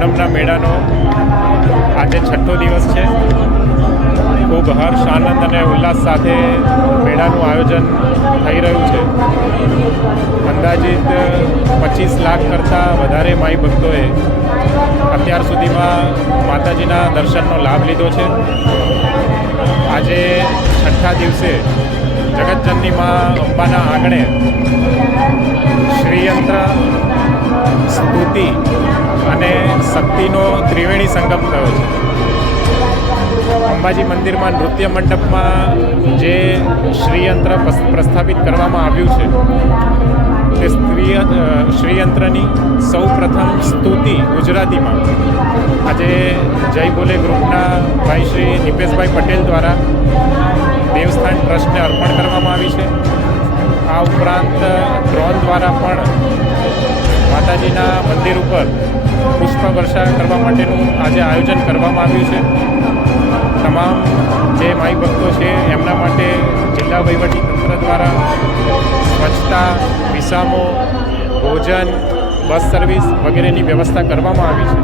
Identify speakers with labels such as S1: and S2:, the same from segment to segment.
S1: પૂનમના મેળાનો આજે છઠ્ઠો દિવસ છે. ખૂબ હર્ષ, આનંદ અને ઉલ્લાસ સાથે મેળાનું આયોજન થઈ રહ્યું છે. અંદાજિત પચીસ લાખ કરતાં વધારે માઈ ભક્તોએ અત્યાર સુધીમાં માતાજીના દર્શનનો લાભ લીધો છે. આજે છઠ્ઠા દિવસે જગતજનની માં અંબાના આંગણે શ્રીયંત્ર સ્તુતિ અને શક્તિનો ત્રિવેણી સંગમ થયો છે. અંબાજી મંદિરમાં નૃત્ય મંડપમાં જે શ્રીયંત્ર પ્રસ્થાપિત કરવામાં આવ્યું છે, તે સ્ત્રી શ્રીયંત્રની સૌ પ્રથમ સ્તુતિ ગુજરાતીમાં. આજે જય બોલે ગ્રુપના ભાઈ શ્રી નિપેશભાઈ પટેલ દ્વારા દેવસ્થાન ટ્રસ્ટને અર્પણ કરવામાં આવી છે. આ ઉપરાંત ડ્રોન દ્વારા પણ માતાજીના મંદિર ઉપર પુષ્પ વર્ષા કરવા માટેનું આજે આયોજન કરવામાં આવ્યું છે. તમામ જે માઈ ભક્તો છે, એમના માટે જિલ્લા વહીવટી તંત્ર દ્વારા સ્વચ્છતા વિસામો ભોજન, બસ સર્વિસ વગેરેની વ્યવસ્થા કરવામાં આવી છે.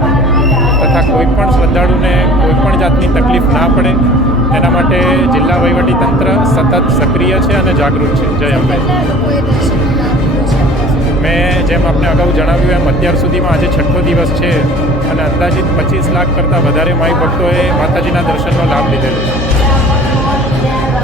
S1: તથા કોઈ પણ શ્રદ્ધાળુને કોઈ પણ જાતની તકલીફ ના પડે, તેના માટે જિલ્લા વહીવટી તંત્ર સતત સક્રિય છે અને જાગૃત છે. જય અંબે જેમ આપણે અગાઉ જણાવ્યું એમ અત્યાર સુધીમાં આજે છઠ્ઠો દિવસ છે અને અંદાજિત પચીસ લાખ કરતાં વધારે માઈ ભક્તોએ માતાજીના દર્શનનો લાભ લીધેલો છે.